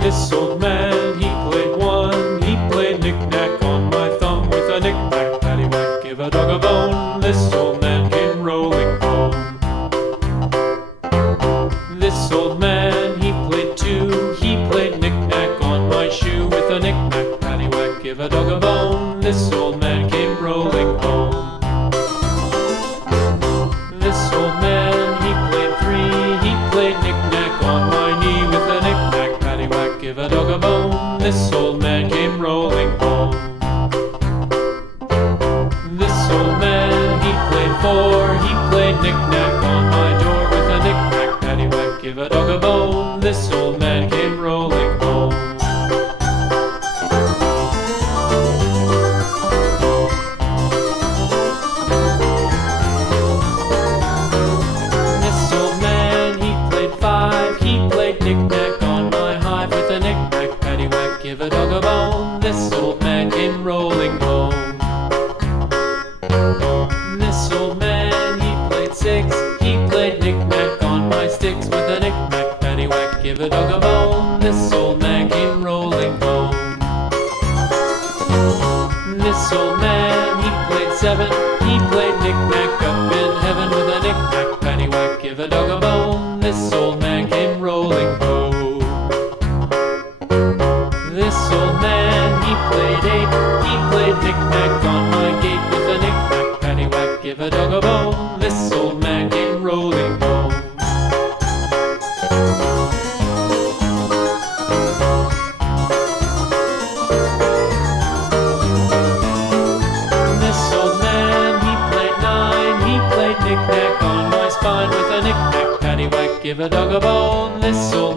This old man, he played one. He played knick-knack on my thumb with a knick-knack, paddywhack, give a dog a bone. This old man came rolling home. This old man, he played two. He played knick-knack on my shoe with a knick-knack, paddywhack, give a dog a bone. This old man came rolling home. This old man, he played three. He played knick-knack on my knee with a knick-knack, paddywhack, give a dog a bone. This old man came rolling home. This old man, he played four. He played knick-knack on my door with a knick-knack, paddywhack, give a dog a bone. This old man came rolling home. This old man, he played five. He played knick-knack on my hive with a knick-knack, paddywhack, give a dog a bone. This old man came rolling home. This old man, he played six. He played knick-knack on my sticks with a knick-knack, paddywhack, give a dog a bone. This old man came rolling home. This old man, he played seven. He played knick-knack up in heaven with a knick-knack, paddywhack, give a dog a bone. This old man came rolling home. This old man, he played eight. He played knick-knack on my gate with a knick-knack, paddywhack, give a dog a bone. This old man came rolling home. This old man, he played nine. He played knick-knack on my spine with a knick-knack, paddywhack, give a dog a bone. This old